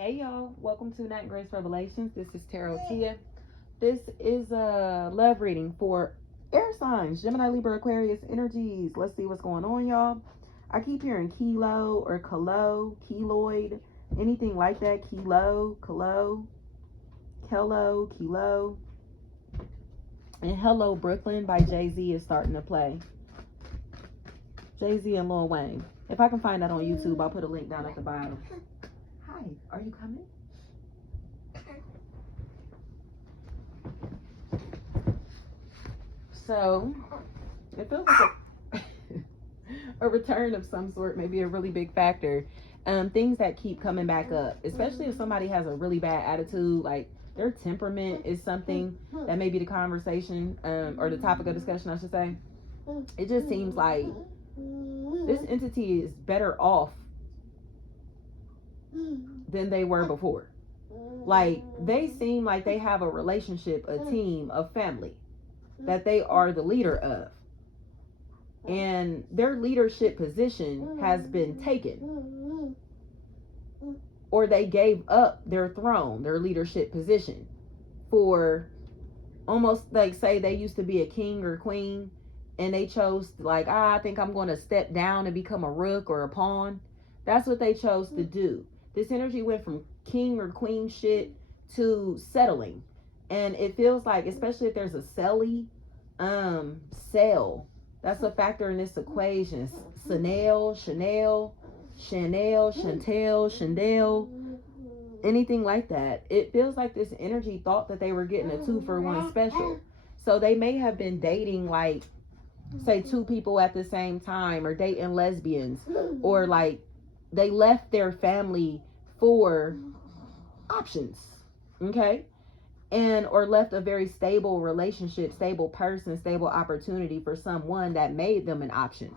Hey y'all, welcome to Night Grace Revelations. This is Tarot Tia. This is a love reading for air signs, Gemini, Libra, Aquarius energies. Let's see what's going on, y'all. I keep hearing kilo or keloid, anything like that. Kelo, kilo. And Hello Brooklyn by Jay-Z is starting to play. Jay-Z and Lil Wayne. If I can find that on YouTube, I'll put a link down at the bottom. Hi, are you coming? So, it feels like a return of some sort, maybe a really big factor. Things that keep coming back up, especially if somebody has a really bad attitude, like their temperament is something that may be the conversation, or the topic of discussion, I should say. It just seems like this entity is better off than they were before. Like, they seem like they have a relationship, a team, a family that they are the leader of. And their leadership position has been taken. Or they gave up their throne, their leadership position, for almost like, say they used to be a king or queen and they chose like, I think I'm going to step down and become a rook or a pawn. That's what they chose to do. This energy went from king or queen shit to settling. And it feels like, especially if there's a sell, that's a factor in this equation. Chanel, anything like that. It feels like this energy thought that they were getting a 2-for-1 special. So they may have been dating, like, say 2 people at the same time, or dating lesbians, or like they left their family for options, okay? And or left a very stable relationship, stable person, stable opportunity for someone that made them an option,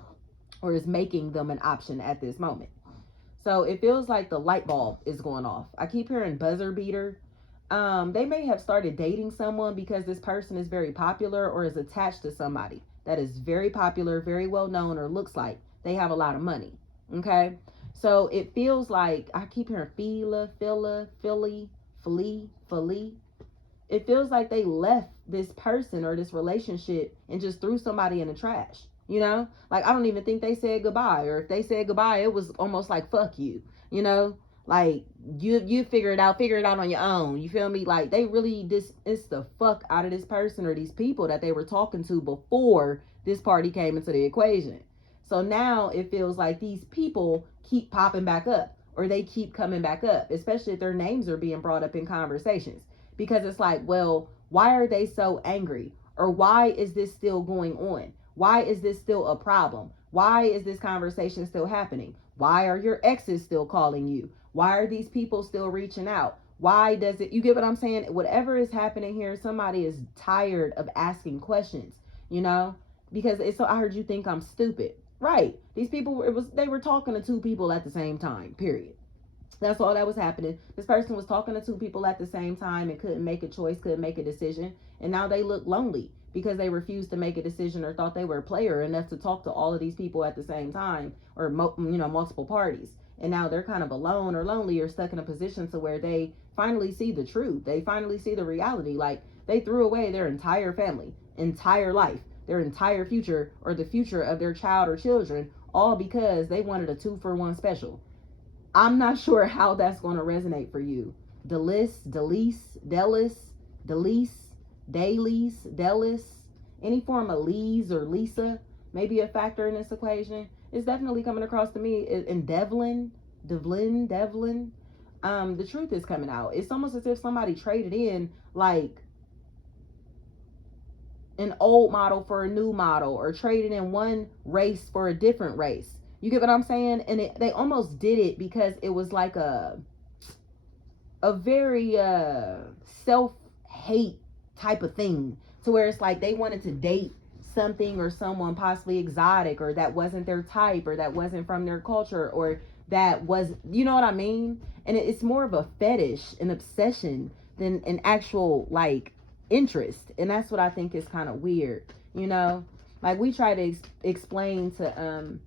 or is making them an option at this moment. So it feels like the light bulb is going off. I keep hearing buzzer beater. They may have started dating someone because this person is very popular or is attached to somebody that is very popular, very well known, or looks like they have a lot of money. Okay. So it feels like, I keep hearing Philly. It feels like they left this person or this relationship and just threw somebody in the trash. You know, like, I don't even think they said goodbye, or if they said goodbye, it was almost like, fuck you, you know, like, you figure it out on your own. You feel me? Like, they really it's the fuck out of this person or these people that they were talking to before this party came into the equation. So now it feels like these people keep popping back up, or they keep coming back up, especially if their names are being brought up in conversations, because it's like, well, why are they so angry? Or why is this still going on? Why is this still a problem? Why is this conversation still happening? Why are your exes still calling you? Why are these people still reaching out? Why does it, you get what I'm saying? Whatever is happening here, somebody is tired of asking questions, you know? Because it's so, I heard you think I'm stupid. Right. These people, they were talking to 2 people at the same time, period. That's all that was happening. This person was talking to 2 people at the same time and couldn't make a choice, couldn't make a decision. And now they look lonely because they refused to make a decision, or thought they were a player enough to talk to all of these people at the same time, or multiple parties. And now they're kind of alone or lonely, or stuck in a position to where they finally see the truth. They finally see the reality. Like, they threw away their entire family, entire life, their entire future, or the future of their child or children, all because they wanted a 2-for-1 special. I'm not sure how that's going to resonate for you. Delis, any form of Lees or Lisa may be a factor in this equation. It's definitely coming across to me. And Devlin. The truth is coming out. It's almost as if somebody traded in, like, an old model for a new model, or traded in one race for a different race. You get what I'm saying? And they almost did it because it was like a very self-hate type of thing, to where it's like they wanted to date something or someone possibly exotic, or that wasn't their type, or that wasn't from their culture, or that was, you know what I mean? And it's more of a fetish, an obsession, than an actual, like, interest. And that's what I think is kind of weird, you know? Like, we try to explain to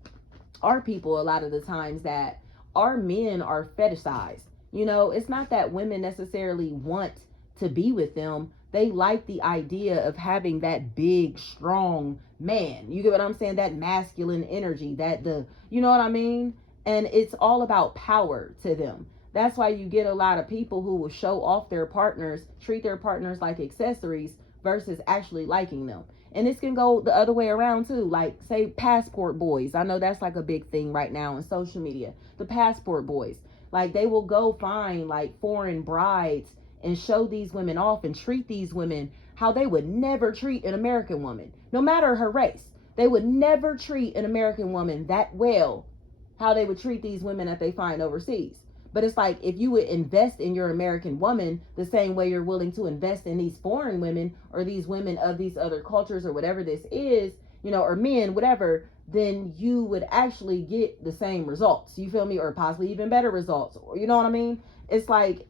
our people a lot of the times that our men are fetishized. You know, it's not that women necessarily want to be with them. They like the idea of having that big, strong man. You get what I'm saying? That masculine energy, you know what I mean? And it's all about power to them. That's why you get a lot of people who will show off their partners, treat their partners like accessories versus actually liking them. And this can go the other way around too. Like, say, passport boys. I know that's like a big thing right now in social media. The passport boys. Like, they will go find like foreign brides and show these women off and treat these women how they would never treat an American woman, no matter her race. They would never treat an American woman that well, how they would treat these women that they find overseas. But it's like, if you would invest in your American woman the same way you're willing to invest in these foreign women or these women of these other cultures or whatever this is, you know, or men, whatever, then you would actually get the same results. You feel me? Or possibly even better results. Or, you know what I mean? It's like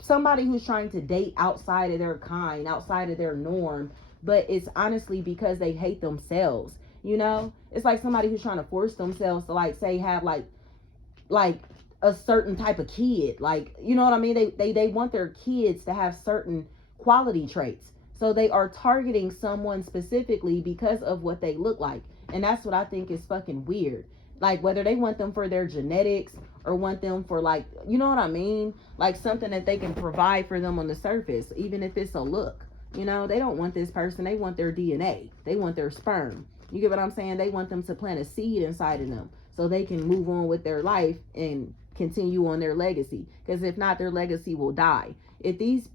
somebody who's trying to date outside of their kind, outside of their norm, but it's honestly because they hate themselves. You know, it's like somebody who's trying to force themselves to, like, say, have like a certain type of kid. Like, you know what I mean? They want their kids to have certain quality traits. So they are targeting someone specifically because of what they look like. And that's what I think is fucking weird. Like, whether they want them for their genetics or want them for, like, you know what I mean? Like, something that they can provide for them on the surface, even if it's a look. You know, they don't want this person. They want their DNA. They want their sperm. You get what I'm saying? They want them to plant a seed inside of them so they can move on with their life and continue on their legacy. Because if not, their legacy will die. If these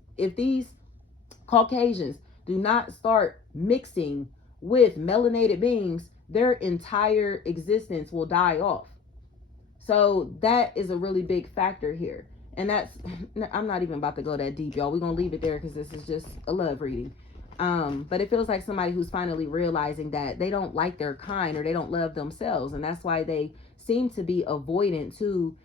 Caucasians do not start mixing with melanated beings, their entire existence will die off. So that is a really big factor here. And that's, I'm not even about to go that deep, y'all. We're going to leave it there because this is just a love reading. But it feels like somebody who's finally realizing that they don't like their kind or they don't love themselves. And that's why they seem to be avoidant to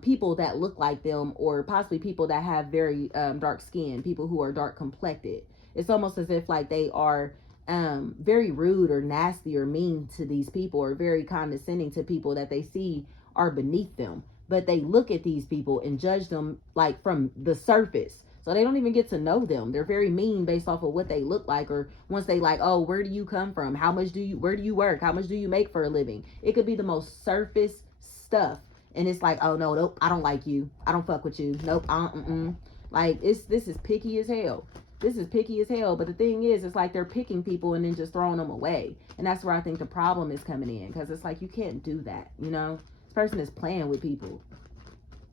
people that look like them, or possibly people that have very dark skin, people who are dark complected. It's almost as if like they are very rude or nasty or mean to these people, or very condescending to people that they see are beneath them. But they look at these people and judge them like from the surface. So they don't even get to know them. They're very mean based off of what they look like, or once they like, oh, where do you come from? Where do you work? How much do you make for a living? It could be the most surface stuff. And it's like, oh no, nope, I don't like you. I don't fuck with you. Nope, like this is picky as hell. This is picky as hell. But the thing is, it's like they're picking people and then just throwing them away. And that's where I think the problem is coming in, because it's like, you can't do that, you know? This person is playing with people.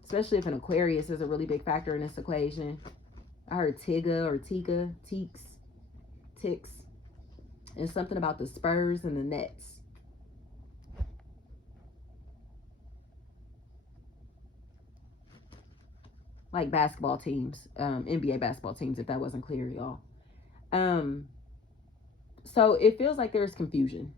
Especially if an Aquarius is a really big factor in this equation. I heard Tigga or Tika, Ticks. And something about the Spurs and the Nets. Like basketball teams, NBA basketball teams, if that wasn't clear, y'all. So it feels like there's confusion.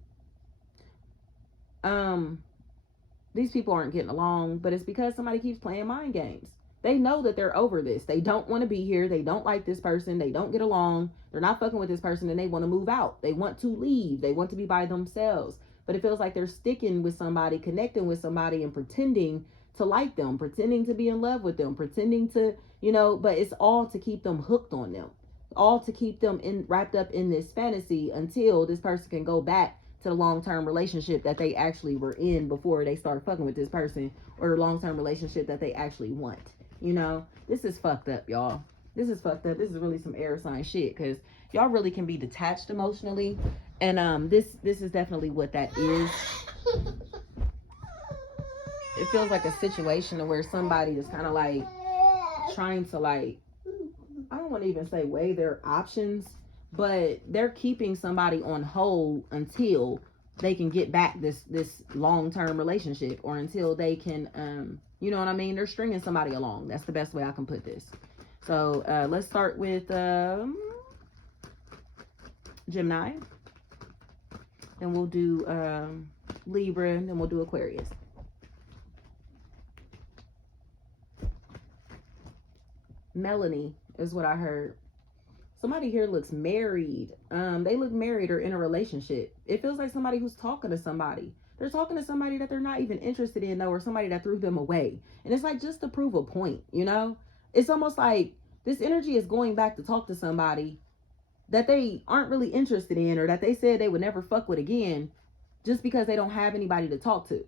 These people aren't getting along, but it's because somebody keeps playing mind games. They know that they're over this. They don't want to be here. They don't like this person. They don't get along. They're not fucking with this person, and they want to move out. They want to leave. They want to be by themselves. But it feels like they're sticking with somebody, connecting with somebody, and pretending to like them, pretending to be in love with them, pretending to, you know, but it's all to keep them hooked on them, all to keep them wrapped up in this fantasy until this person can go back to the long-term relationship that they actually were in before they start fucking with this person, or the long-term relationship that they actually want. You know, this is fucked up, y'all. This is fucked up. This is really some air sign shit, because y'all really can be detached emotionally, and this is definitely what that is. It feels like a situation where somebody is kind of like trying to, like, I don't want to even say weigh their options, but they're keeping somebody on hold until they can get back this long-term relationship, or until they can you know what I mean? They're stringing somebody along. That's the best way I can put this. So let's start with Gemini, then we'll do Libra, and then we'll do Aquarius. Melanie is what I heard. Somebody here looks married. They look married or in a relationship. It feels like somebody who's talking to somebody. They're talking to somebody that they're not even interested in, though, or somebody that threw them away. And it's like just to prove a point, you know? It's almost like this energy is going back to talk to somebody that they aren't really interested in, or that they said they would never fuck with again, just because they don't have anybody to talk to.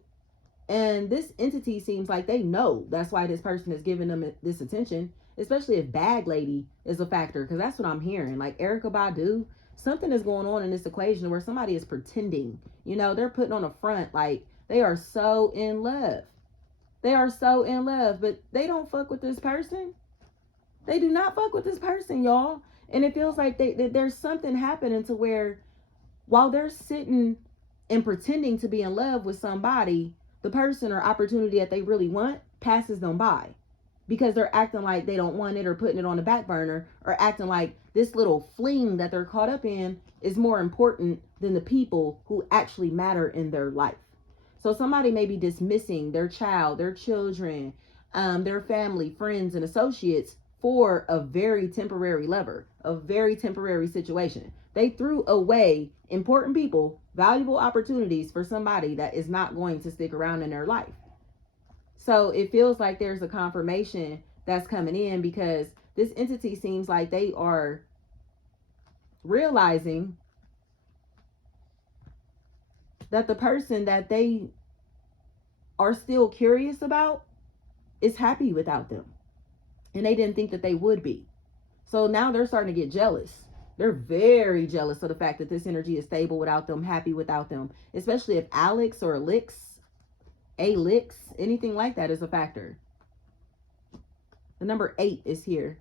And this entity seems like they know that's why this person is giving them this attention, especially if bag lady is a factor, because that's what I'm hearing. Like Erykah Badu, something is going on in this equation where somebody is pretending. You know, they're putting on a front like they are so in love. They are so in love, but they don't fuck with this person. They do not fuck with this person, y'all. And it feels like there's something happening to where while they're sitting and pretending to be in love with somebody, the person or opportunity that they really want passes them by because they're acting like they don't want it, or putting it on the back burner, or acting like this little fling that they're caught up in is more important than the people who actually matter in their life. So somebody may be dismissing their child, their children, their family, friends, and associates for a very temporary lover, a very temporary situation. They threw away important people, valuable opportunities for somebody that is not going to stick around in their life. So it feels like there's a confirmation that's coming in, because this entity seems like they are realizing that the person that they are still curious about is happy without them. And they didn't think that they would be. So now they're starting to get jealous. They're very jealous of the fact that this energy is stable without them, happy without them. Especially if Alex or Alix, anything like that is a factor. The number 8 is here.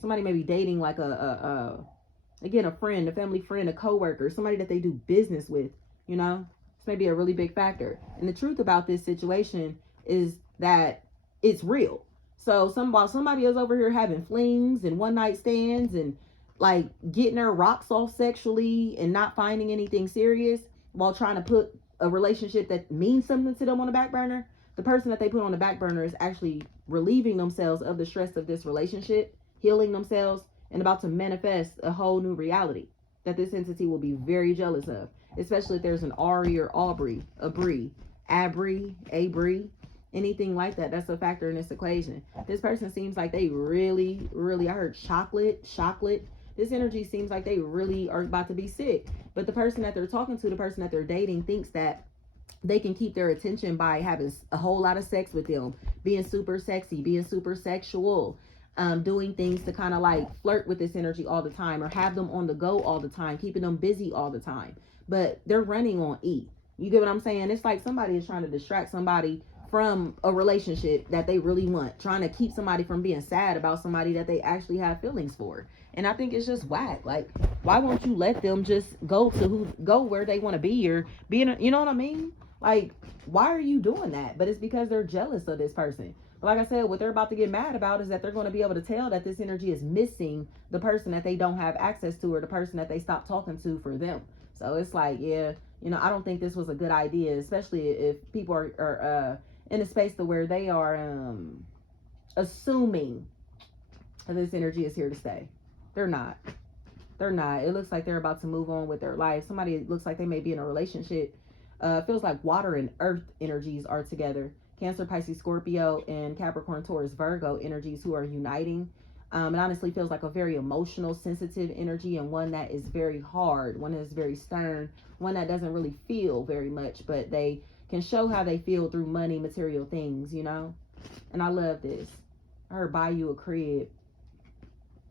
Somebody may be dating like again, a friend, a family friend, a coworker, somebody that they do business with, you know? This may be a really big factor. And the truth about this situation is that it's real. So while somebody is over here having flings and one night stands and like getting their rocks off sexually and not finding anything serious, while trying to put a relationship that means something to them on the back burner, the person that they put on the back burner is actually relieving themselves of the stress of this relationship, healing themselves, and about to manifest a whole new reality that this entity will be very jealous of, especially if there's an Ari or Aubrey, a Bree, Abri, anything like that. That's a factor in this equation. This person seems like they really, I heard chocolate. This energy seems like they really are about to be sick. But the person that they're talking to, the person that they're dating, thinks that they can keep their attention by having a whole lot of sex with them, being super sexy, being super sexual, doing things to kind of like flirt with this energy all the time, or have them on the go all the time, keeping them busy all the time. But they're running on E. You get what I'm saying? It's like somebody is trying to distract somebody from a relationship that they really want, trying to keep somebody from being sad about somebody that they actually have feelings for. And I think it's just whack. Like, why won't you let them just go where they want to be, or be in you know what I mean? Like, why are you doing that? But it's because they're jealous of this person. But like I said, what they're about to get mad about is that they're going to be able to tell that this energy is missing the person that they don't have access to, or the person that they stopped talking to for them. So it's like, yeah, I don't think this was a good idea, especially if people are in a space to where they are assuming that this energy is here to stay. They're not. It looks like they're about to move on with their life. Somebody looks like they may be in a relationship. Feels like water and earth energies are together. Cancer, Pisces, Scorpio, and Capricorn, Taurus, Virgo energies who are uniting. It honestly feels like a very emotional, sensitive energy, and one that is very hard, one that is very stern, one that doesn't really feel very much, but they can show how they feel through money, material things, And I love this. I heard buy you a crib.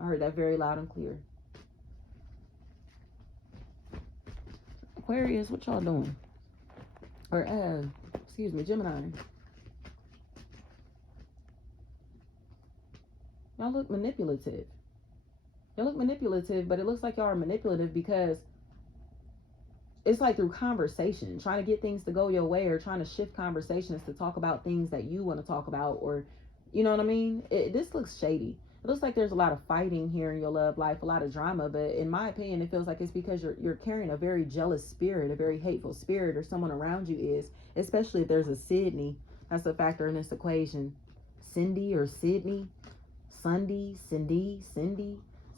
I heard that very loud and clear. Aquarius, what y'all doing? Or, excuse me, Gemini. Y'all look manipulative. But it looks like y'all are manipulative because it's like through conversation, trying to get things to go your way, or trying to shift conversations to talk about things that you want to talk about, or, you know what I mean? This looks shady. It looks like there's a lot of fighting here in your love life, a lot of drama, but in my opinion, it feels like it's because you're carrying a very jealous spirit, a very hateful spirit, or someone around you is, especially if there's a Sydney. That's a factor in this equation. Cindy or Sydney, Cindy,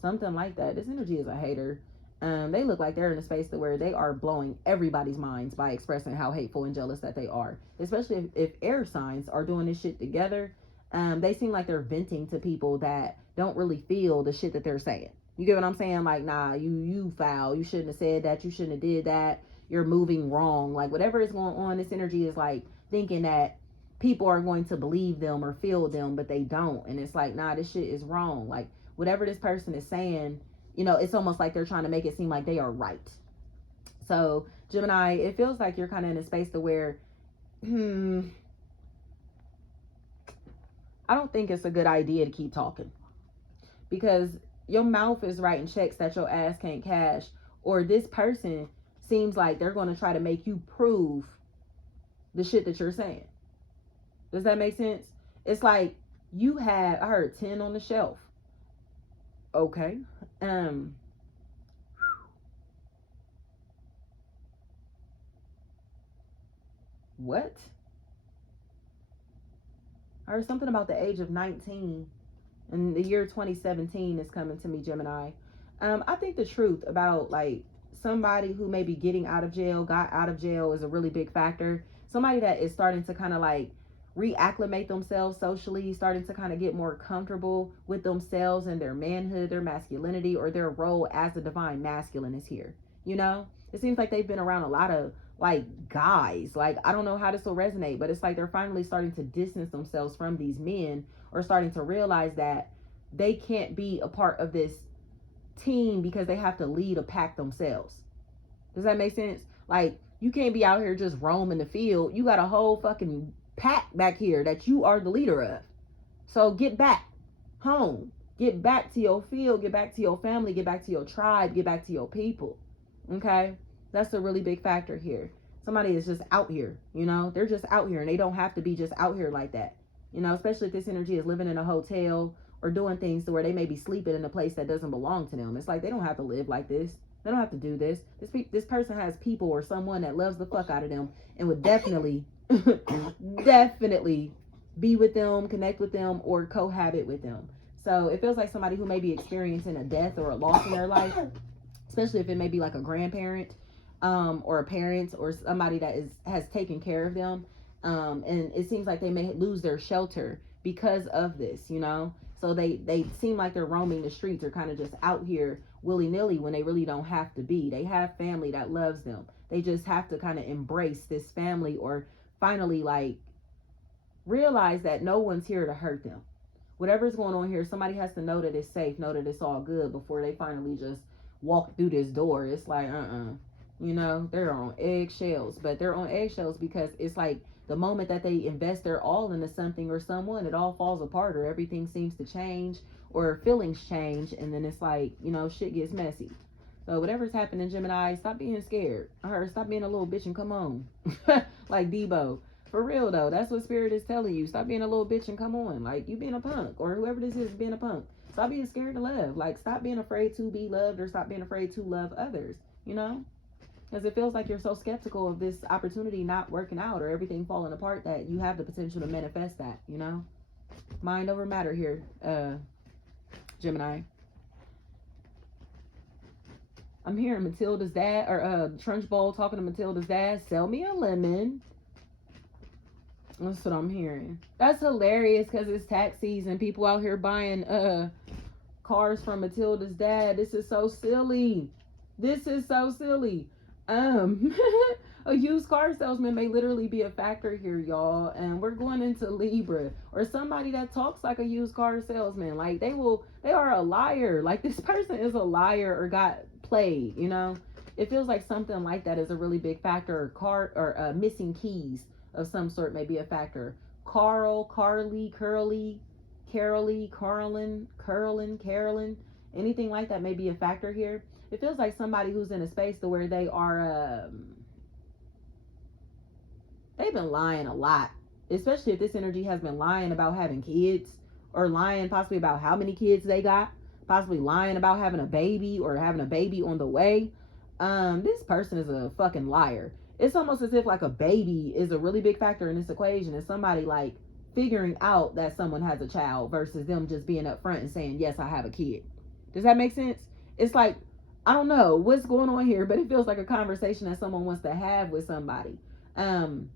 something like that. This energy is a hater. They look like they're in a space to where they are blowing everybody's minds by expressing how hateful and jealous that they are. Especially if air signs are doing this shit together. They seem like they're venting to people that don't really feel the shit that they're saying. You get what I'm saying? Like, nah, you foul. You shouldn't have said that. You shouldn't have did that. You're moving wrong. Like, whatever is going on, this energy is like thinking that people are going to believe them or feel them, but they don't. And it's like, nah, this shit is wrong. Like, whatever this person is saying, it's almost like they're trying to make it seem like they are right. So, Gemini, it feels like you're kind of in a space to where, I don't think it's a good idea to keep talking, because your mouth is writing checks that your ass can't cash, or this person seems like they're going to try to make you prove the shit that you're saying. Does that make sense? It's like I heard 10 on the shelf. Okay. What? I heard something about the age of 19, and the year 2017 is coming to me, Gemini. I think the truth about like somebody who may be got out of jail is a really big factor. Somebody that is starting to kind of like reacclimate themselves socially, starting to kind of get more comfortable with themselves and their manhood, their masculinity, or their role as a divine masculine is here. It seems like they've been around a lot of like guys. Like, I don't know how this will resonate, but it's like they're finally starting to distance themselves from these men, or starting to realize that they can't be a part of this team because they have to lead a pack themselves. Does that make sense? Like, you can't be out here just roaming the field. You got a whole fucking pack back here that you are the leader of. So get back home. Get back to your field. Get back to your family. Get back to your tribe. Get back to your people. Okay? That's a really big factor here. Somebody is just out here, they're just out here, and they don't have to be just out here like that. Especially if this energy is living in a hotel or doing things to where they may be sleeping in a place that doesn't belong to them. It's like they don't have to live like this. They don't have to do this. This person has people or someone that loves the fuck out of them and would definitely, definitely be with them, connect with them, or cohabit with them. So it feels like somebody who may be experiencing a death or a loss in their life, especially if it may be like a grandparent, or a parent, or somebody that has taken care of them. And it seems like they may lose their shelter because of this, So they seem like they're roaming the streets, or kind of just out here willy-nilly when they really don't have to be. They have family that loves them. They just have to kind of embrace this family, or finally like realize that no one's here to hurt them. Whatever's going on here, somebody has to know that it's safe, know that it's all good before they finally just walk through this door. It's like, they're on eggshells, but they're on eggshells because it's like the moment that they invest their all into something or someone, it all falls apart, or everything seems to change, or feelings change, and then it's like, shit gets messy. So whatever's happening, Gemini, stop being scared. I heard stop being a little bitch and come on. Like Debo. For real though, that's what Spirit is telling you. Stop being a little bitch and come on. Like, you being a punk, or whoever this is being a punk. Stop being scared to love. Like, stop being afraid to be loved, or stop being afraid to love others, Because it feels like you're so skeptical of this opportunity not working out, or everything falling apart, that you have the potential to manifest that, Mind over matter here, Gemini. I'm hearing Matilda's dad, or Trunchbull talking to Matilda's dad, sell me a lemon. That's what I'm hearing. That's hilarious because it's tax season. People out here buying cars from Matilda's dad. This is so silly. A used car salesman may literally be a factor here, y'all. And we're going into Libra, or somebody that talks like a used car salesman. Like, they are a liar. Like, this person is a liar or got played, It feels like something like that is a really big factor. Or missing keys of some sort may be a factor. Carolyn, anything like that may be a factor here. It feels like somebody who's in a space to where they are, they've been lying a lot, especially if this energy has been lying about having kids, or lying possibly about how many kids they got, possibly lying about having a baby, or having a baby on the way. This person is a fucking liar. It's almost as if like a baby is a really big factor in this equation, and somebody like figuring out that someone has a child versus them just being upfront and saying, yes, I have a kid. Does that make sense? It's like I don't know what's going on here, but it feels like a conversation that someone wants to have with somebody. Um,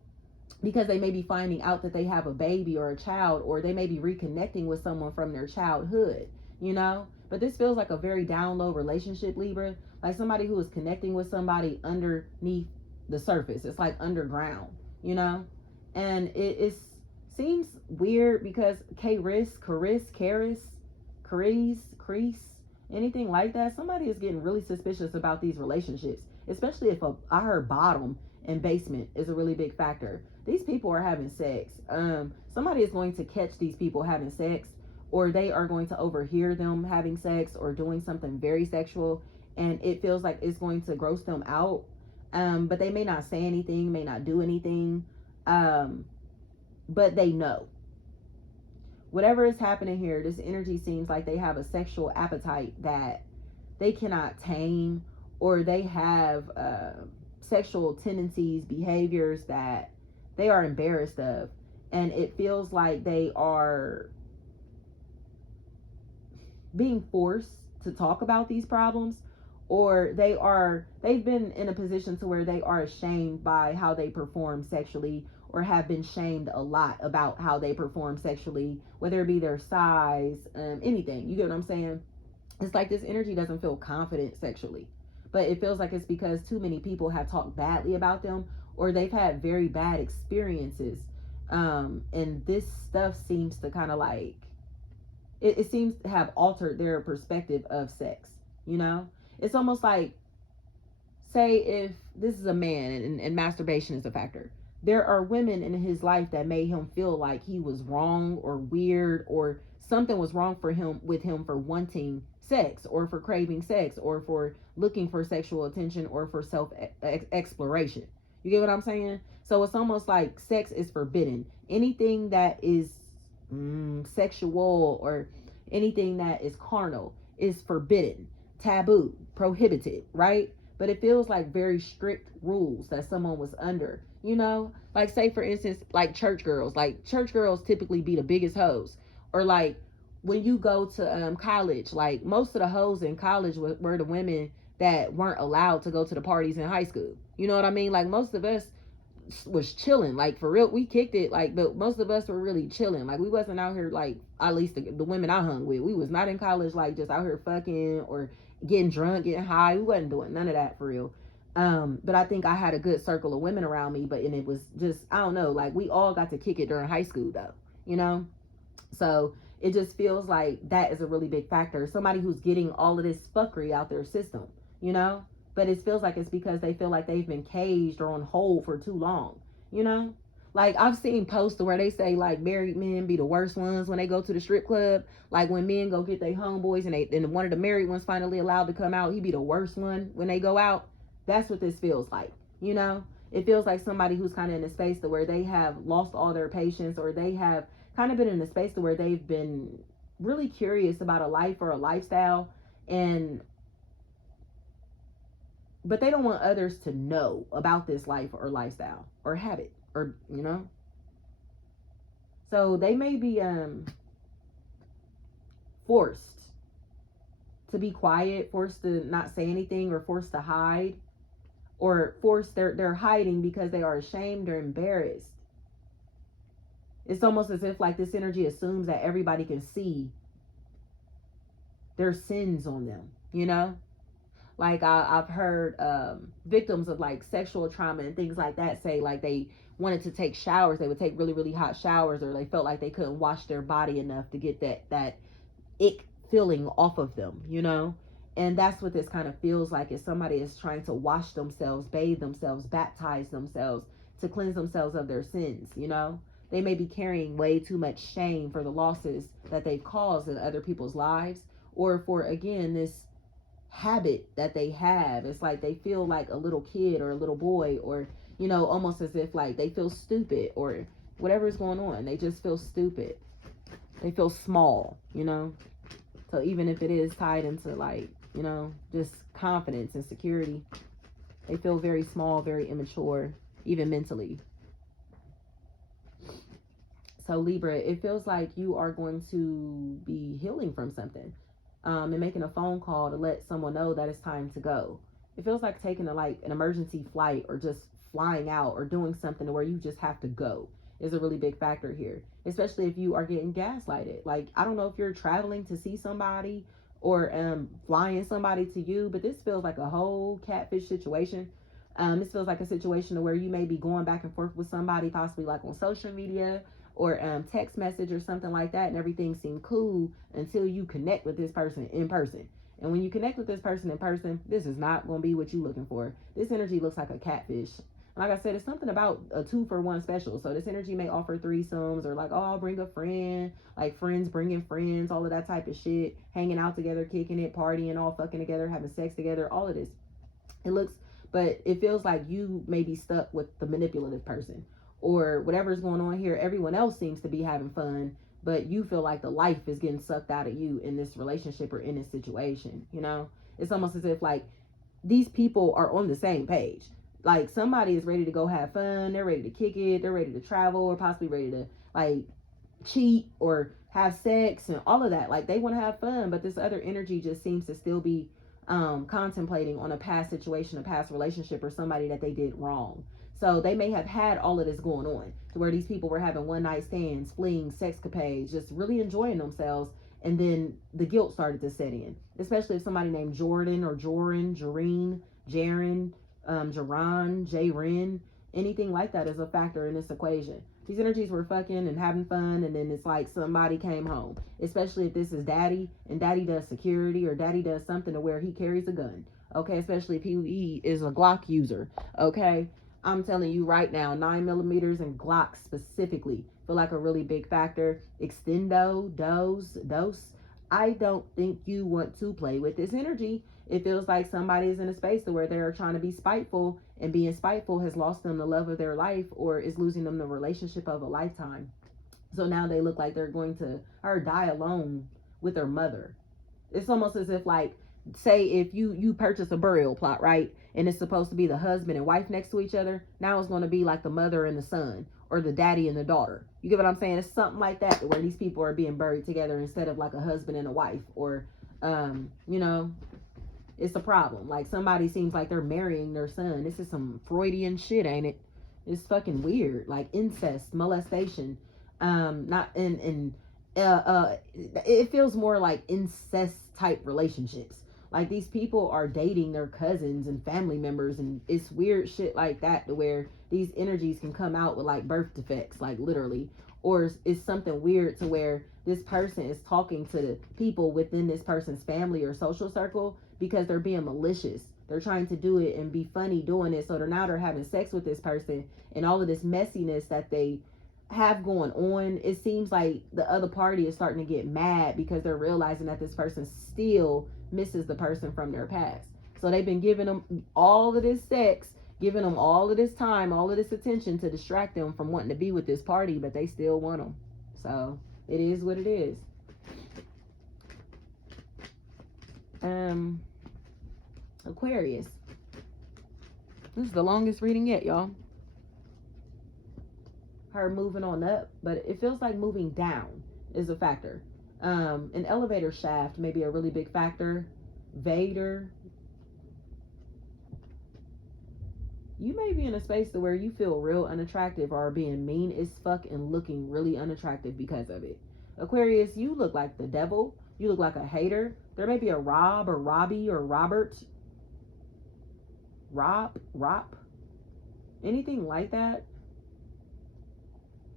because they may be finding out that they have a baby or a child, or they may be reconnecting with someone from their childhood, you know? But this feels like a very down low relationship, Libra. Like somebody who is connecting with somebody underneath the surface. It's like underground, you know? And it seems weird because Caris, anything like that, somebody is getting really suspicious about these relationships, especially if I heard bottom and basement is a really big factor. These people are having sex. Somebody is going to catch these people having sex, or they are going to overhear them having sex or doing something very sexual, and it feels like it's going to gross them out. But they may not say anything, may not do anything, but they know. Whatever is happening here, this energy seems like they have a sexual appetite that they cannot tame, or they have sexual tendencies, behaviors that they are embarrassed of. And it feels like they are being forced to talk about these problems, or they've been in a position to where they are ashamed by how they perform sexually, or have been shamed a lot about how they perform sexually, whether it be their size, anything. You get what I'm saying? It's like this energy doesn't feel confident sexually, but it feels like it's because too many people have talked badly about them, or they've had very bad experiences. And this stuff seems to kind of like it seems to have altered their perspective of sex. You know, it's almost like, say if this is a man, and masturbation is a factor, there are women in his life that made him feel like he was wrong or weird, or something was wrong for him with him for wanting sex, or for craving sex, or for looking for sexual attention, or for self exploration. You get what I'm saying? So it's almost like sex is forbidden. Anything that is sexual, or anything that is carnal, is forbidden, taboo, prohibited, right? But it feels like very strict rules that someone was under, you know? Like, say for instance, like church girls typically be the biggest hoes. Or like when you go to college, like most of the hoes in college were the women that weren't allowed to go to the parties in high school. You know what I mean? Like most of us was chilling, like for real. We kicked it, like, but most of us were really chilling. Like we wasn't out here, like at least the women I hung with, we was not in college like just out here fucking or getting drunk, getting high. We wasn't doing none of that for real. But I think I had a good circle of women around me, but and it was just, I don't know, like we all got to kick it during high school though, you know. So it just feels like that is a really big factor. Somebody who's getting all of this fuckery out their system, you know? But it feels like it's because they feel like they've been caged or on hold for too long, you know? Like I've seen posts where they say like married men be the worst ones when they go to the strip club. Like when men go get their homeboys, and one of the married ones finally allowed to come out, he be the worst one when they go out. That's what this feels like, you know? It feels like somebody who's kind of in a space to where they have lost all their patience, or they have kind of been in a space to where they've been really curious about a life or a lifestyle, and but they don't want others to know about this life or lifestyle or habit, or you know. So they may be forced to be quiet, forced to not say anything, or forced to hide, or forced they're hiding because they are ashamed or embarrassed. It's almost as if like this energy assumes that everybody can see their sins on them, you know. Like I've heard victims of like sexual trauma and things like that say like they wanted to take showers, they would take really really hot showers, or they felt like they couldn't wash their body enough to get that ick feeling off of them, you know. And that's what this kind of feels like, is somebody is trying to wash themselves, bathe themselves, baptize themselves, to cleanse themselves of their sins, you know. They may be carrying way too much shame for the losses that they've caused in other people's lives, or for again this habit that they have. It's like they feel like a little kid or a little boy, or you know, almost as if like they feel stupid, or whatever is going on, they just feel stupid, they feel small, you know. So even if it is tied into like, you know, just confidence and security, they feel very small, very immature, even mentally. So Libra, it feels like you are going to be healing from something. and making a phone call to let someone know that it's time to go. It feels like taking an emergency flight, or just flying out, or doing something to where you just have to go is a really big factor here, especially if you are getting gaslighted. Like, I don't know if you're traveling to see somebody, or flying somebody to you, but this feels like a whole catfish situation. This feels like a situation where you may be going back and forth with somebody, possibly like on social media, or text message or something like that, and everything seemed cool until you connect with this person in person. And when you connect with this person in person, this is not going to be what you're looking for. This energy looks like a catfish. Like I said, it's something about a 2-for-1 special. So this energy may offer threesomes, or like, oh, I'll bring a friend, like friends bringing friends, all of that type of shit, hanging out together, kicking it, partying, all fucking together, having sex together, all of this. It looks, but it feels like you may be stuck with the manipulative person, or whatever's going on here. Everyone else seems to be having fun, but you feel like the life is getting sucked out of you in this relationship or in this situation. It's almost as if like these people are on the same page. Like, somebody is ready to go have fun, they're ready to kick it, they're ready to travel, or possibly ready to like cheat or have sex and all of that. Like, they want to have fun, but this other energy just seems to still be contemplating on a past situation, a past relationship, or somebody that they did wrong. So they may have had all of this going on to where these people were having one night stands, fleeing, sexcapades, just really enjoying themselves. And then the guilt started to set in, especially if somebody named Jordan or Joran, Jareen, Jaren, Jaron, Jaren, anything like that is a factor in this equation. These energies were fucking and having fun, and then it's like somebody came home, especially if this is daddy, and daddy does security, or daddy does something to where he carries a gun. Okay, especially if he is a Glock user. Okay, I'm telling you right now, 9mm and Glock specifically feel like a really big factor. Extendo, dose. I don't think you want to play with this energy. It feels like somebody is in a space where they're trying to be spiteful, and being spiteful has lost them the love of their life, or is losing them the relationship of a lifetime. So now they look like they're going to or die alone with their mother. It's almost as if, like, say if you purchase a burial plot, right, and it's supposed to be the husband and wife next to each other, now it's going to be like the mother and the son, or the daddy and the daughter. You get what I'm saying? It's something like that, where these people are being buried together instead of like a husband and a wife, or you know, it's a problem. Like, somebody seems like they're marrying their son. This is some Freudian shit, ain't it? It's fucking weird. Like incest, molestation, not in it feels more like incest type relationships. Like, these people are dating their cousins and family members, and it's weird shit like that, to where these energies can come out with like birth defects, like literally, or it's something weird to where this person is talking to the people within this person's family or social circle because they're being malicious. They're trying to do it and be funny doing it. So they're having sex with this person, and all of this messiness that they have going on, it seems like the other party is starting to get mad because they're realizing that this person still misses the person from their past. So they've been giving them all of this sex, giving them all of this time, all of this attention to distract them from wanting to be with this party, but they still want them. So it is what it is. Aquarius. This is the longest reading yet, y'all. Her moving on up, but it feels like moving down is a factor. An elevator shaft may be a really big factor. Vader. You may be in a space to where you feel real unattractive, or being mean as fuck and looking really unattractive because of it. Aquarius, you look like the devil. You look like a hater. There may be a Rob or Robbie or Robert. Rob. Anything like that.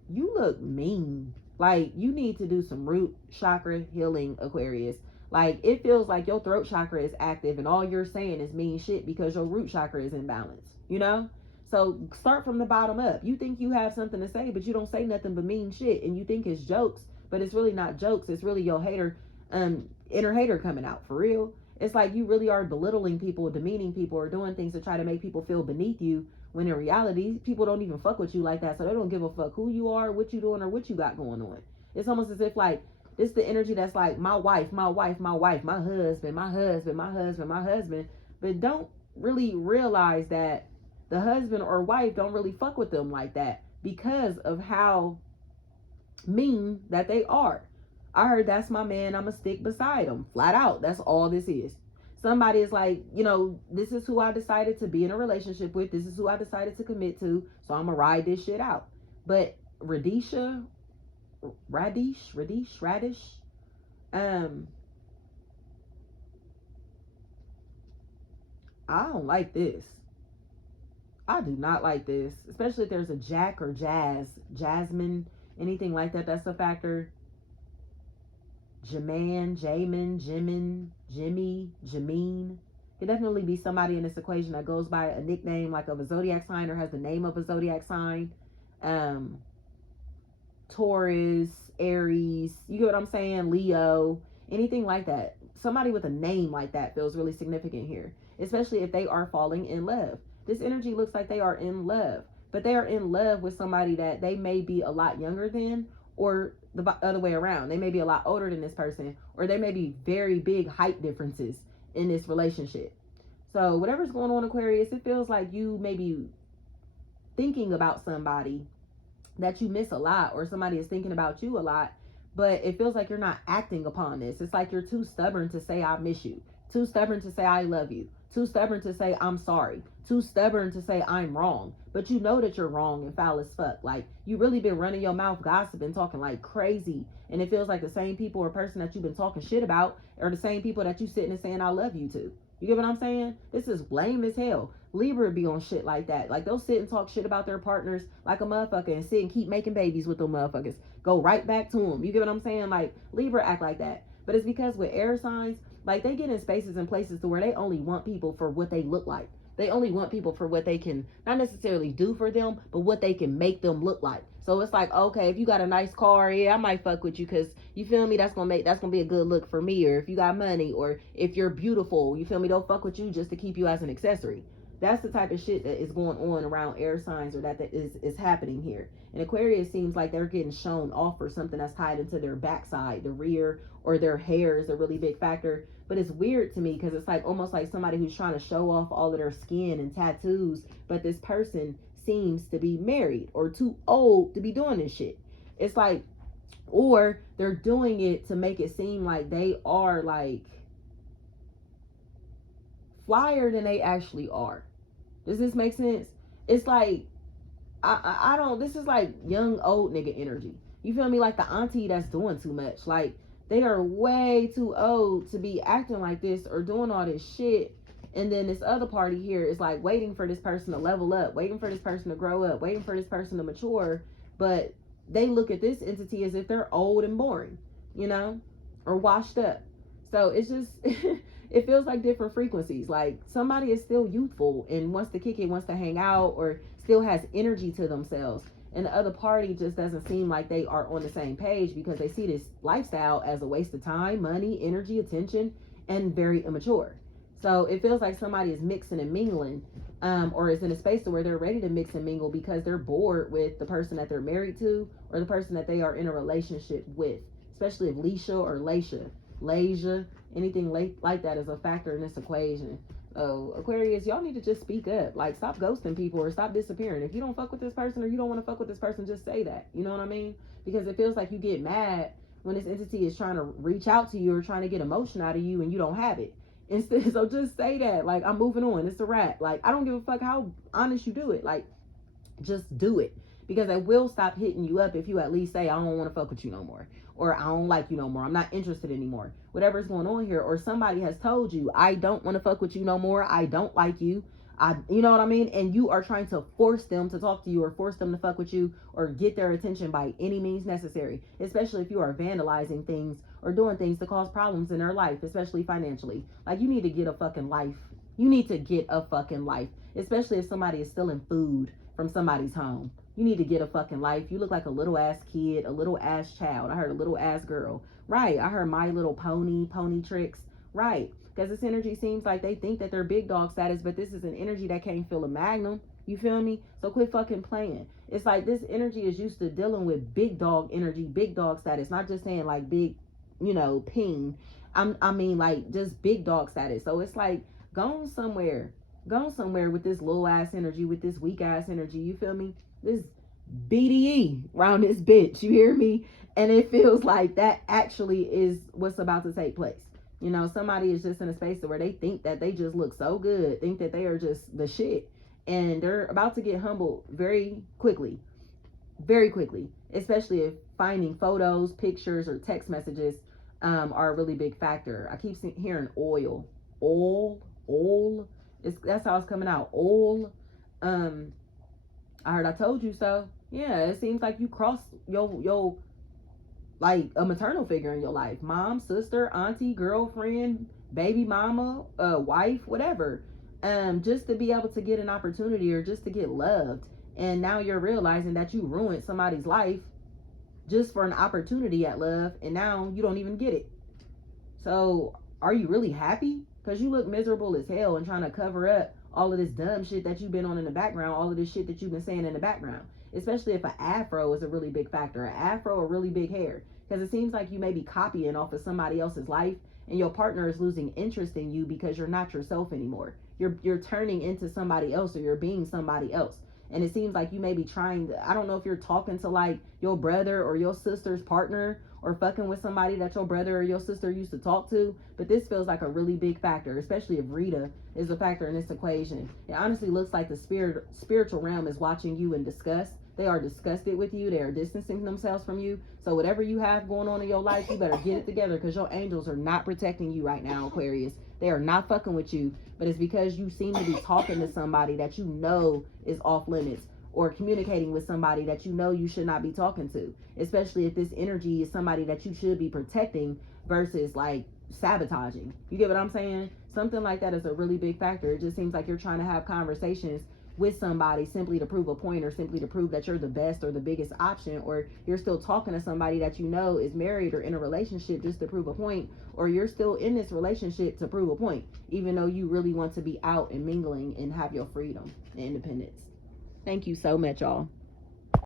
You look mean. Like, you need to do some root chakra healing, Aquarius. Like, it feels like your throat chakra is active and all you're saying is mean shit because your root chakra is imbalanced, you know? So start from the bottom up. You think you have something to say, but you don't say nothing but mean shit, and you think it's jokes, but it's really not jokes. It's really your hater, inner hater coming out, for real. It's like you really are belittling people, demeaning people, or doing things to try to make people feel beneath you, when in reality, people don't even fuck with you like that. So they don't give a fuck who you are, what you doing, or what you got going on. It's almost as if, like, it's the energy that's like, my wife, my husband. But don't really realize that the husband or wife don't really fuck with them like that because of how mean that they are. I heard that's my man. I'm going to stick beside him. Flat out. That's all this is. Somebody is like, this is who I decided to be in a relationship with. This is who I decided to commit to. So I'm going to ride this shit out. But Radish, I don't like this. I do not like this, especially if there's a Jack or Jasmine, anything like that. That's a factor. Jimmy, Jameen. Could definitely be somebody in this equation that goes by a nickname like of a zodiac sign or has the name of a zodiac sign. Taurus, Aries, you get what I'm saying? Leo, anything like that. Somebody with a name like that feels really significant here, especially if they are falling in love. This energy looks like they are in love, but they are in love with somebody that they may be a lot younger than, or the other way around. They may be a lot older than this person, or they may be very big height differences in this relationship. So whatever's going on, Aquarius, it feels like you may be thinking about somebody that you miss a lot, or somebody is thinking about you a lot, but it feels like you're not acting upon this. It's like you're too stubborn to say I miss you, too stubborn to say I love you, too stubborn to say I'm sorry, too stubborn to say I'm wrong. But you know that you're wrong and foul as fuck. Like, you really been running your mouth, gossiping, talking like crazy, and it feels like the same people or person that you've been talking shit about are the same people that you sitting and saying I love you to. You get what I'm saying? This is lame as hell. Libra be on shit like that. Like, they'll sit and talk shit about their partners like a motherfucker and sit and keep making babies with them motherfuckers. Go right back to them. You get what I'm saying? Like, Libra act like that. But it's because with air signs, like, they get in spaces and places to where they only want people for what they look like. They only want people for what they can not necessarily do for them, but what they can make them look like. So it's like, okay, if you got a nice car, yeah, I might fuck with you because, you feel me, that's gonna be a good look for me. Or if you got money, or if you're beautiful, you feel me, they'll fuck with you just to keep you as an accessory. That's the type of shit that is going on around air signs, or that is happening here. And Aquarius seems like they're getting shown off for something that's tied into their backside, the rear, or their hair is a really big factor. But it's weird to me because it's like almost like somebody who's trying to show off all of their skin and tattoos, but this person seems to be married or too old to be doing this shit. It's like, or they're doing it to make it seem like they are like flyer than they actually are. Does this make sense? It's like, I don't, this is like young old nigga energy. You feel me? Like the auntie that's doing too much. Like, they are way too old to be acting like this or doing all this shit. And then this other party here is like waiting for this person to level up, waiting for this person to grow up, waiting for this person to mature. But they look at this entity as if they're old and boring, or washed up. So it's just, it feels like different frequencies. Like, somebody is still youthful and wants to kick it, wants to hang out, or still has energy to themselves. And the other party just doesn't seem like they are on the same page because they see this lifestyle as a waste of time, money, energy, attention, and very immature. So it feels like somebody is mixing and mingling, or is in a space to where they're ready to mix and mingle because they're bored with the person that they're married to or the person that they are in a relationship with, especially if Leisha or Lasia, anything like that is a factor in this equation. Aquarius, y'all need to just speak up. Like, stop ghosting people or stop disappearing. If you don't fuck with this person or you don't want to fuck with this person, just say that. You know what I mean? Because it feels like you get mad when this entity is trying to reach out to you or trying to get emotion out of you and you don't have it. Instead, so just say that. Like, I'm moving on. It's a wrap. Like, I don't give a fuck how honest you do it. Like, just do it. Because it will stop hitting you up if you at least say, I don't want to fuck with you no more. Or I don't like you no more. I'm not interested anymore. Whatever's going on here. Or somebody has told you, I don't want to fuck with you no more. I don't like you. You know what I mean? And you are trying to force them to talk to you or force them to fuck with you or get their attention by any means necessary. Especially if you are vandalizing things or doing things to cause problems in their life, especially financially. Like, you need to get a fucking life. You need to get a fucking life. Especially if somebody is stealing food from somebody's home. You need to get a fucking life. You look like a little ass kid, a little ass child. I heard a little ass girl. Right. I heard My Little Pony tricks. Right. Because this energy seems like they think that they're big dog status, but this is an energy that can't fill a magnum. You feel me? So quit fucking playing. It's like this energy is used to dealing with big dog energy, big dog status. Not just saying like big, ping. I mean like just big dog status. So it's like, go somewhere with this little ass energy, with this weak ass energy. You feel me? This BDE around this bitch. You hear me? And it feels like that actually is what's about to take place. You know, somebody is just in a space where they think that they just look so good, think that they are just the shit. And they're about to get humbled very quickly, especially if finding photos, pictures, or text messages are a really big factor. I keep hearing oil. That's how it's coming out. Oil. Um, I heard I told you so. Yeah, it seems like you crossed your like a maternal figure in your life, mom, sister, auntie, girlfriend, baby mama, wife, whatever, just to be able to get an opportunity or just to get loved. And now you're realizing that you ruined somebody's life just for an opportunity at love, and now you don't even get it. So are you really happy? Because you look miserable as hell and trying to cover up all of this dumb shit that you've been on in the background, all of this shit that you've been saying in the background. Especially if an afro is a really big factor, an afro or really big hair. Because it seems like you may be copying off of somebody else's life, and your partner is losing interest in you because you're not yourself anymore. You're turning into somebody else, or you're being somebody else. And it seems like you may be trying to, I don't know if you're talking to like your brother or your sister's partner, or fucking with somebody that your brother or your sister used to talk to, but this feels like a really big factor, especially if Rita is a factor in this equation. It honestly looks like the spiritual realm is watching you in disgust. They are disgusted with you. They are distancing themselves from you. So whatever you have going on in your life, you better get it together, because your angels are not protecting you right now, Aquarius. They are not fucking with you, but it's because you seem to be talking to somebody that you know is off limits, or communicating with somebody that you know you should not be talking to, especially if this energy is somebody that you should be protecting versus like sabotaging. You get what I'm saying? Something like that is a really big factor. It just seems like you're trying to have conversations with somebody simply to prove a point, or simply to prove that you're the best or the biggest option, or you're still talking to somebody that you know is married or in a relationship just to prove a point, or you're still in this relationship to prove a point, even though you really want to be out and mingling and have your freedom and independence. Thank you so much, y'all.